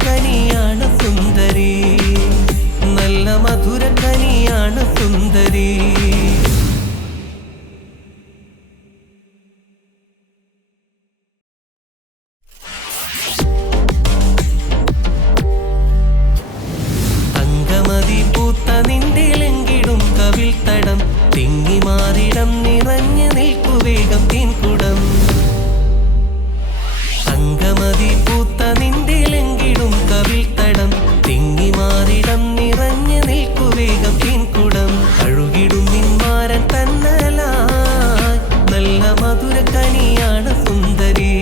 മധുരക്കനിയാണ് സുന്ദരി, നല്ല മധുരക്കനിയാണ് സുന്ദരി. തങ്കമതി പൂത്ത നിന്തിളെങ്കിടും കവിൾ തടം തിങ്ങി മാറിടം നിറഞ്ഞു നിൽക്കുവേഗം തീൻകുടം. തങ്കമതി പൂത്ത നിന്തിളെങ്കിടും കവിൾ തടം തിങ്ങി മാറിടം നിറഞ്ഞു നിൽക്കുവേഗം തീൻകുടം. അഴുകിടും നിന്മാരൻ തന്നലായി നല്ല മധുരക്കനിയാണ് സുന്ദരി,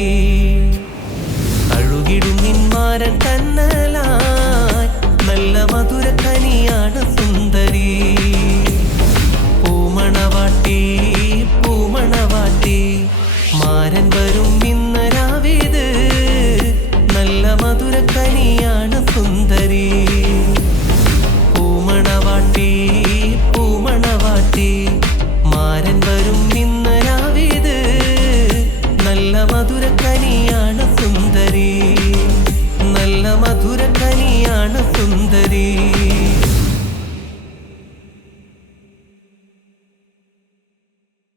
അഴുകിടും നിന്മാരൻ തന്നലായി നല്ല മധുരക്കനിയാണ് സുന്ദരി. പൂമണവാട്ടി പൂമണവാട്ടി മാരൻ വരും ഇന്ന് രാവിത് നല്ല മധുരക്കനിയാണ് സുന്ദരി. പൂമണവാട്ടി പൂമണവാട്ടി മാരൻ വരും ഇന്ന് രാവിത് നല്ല മധുരക്കനിയാണ്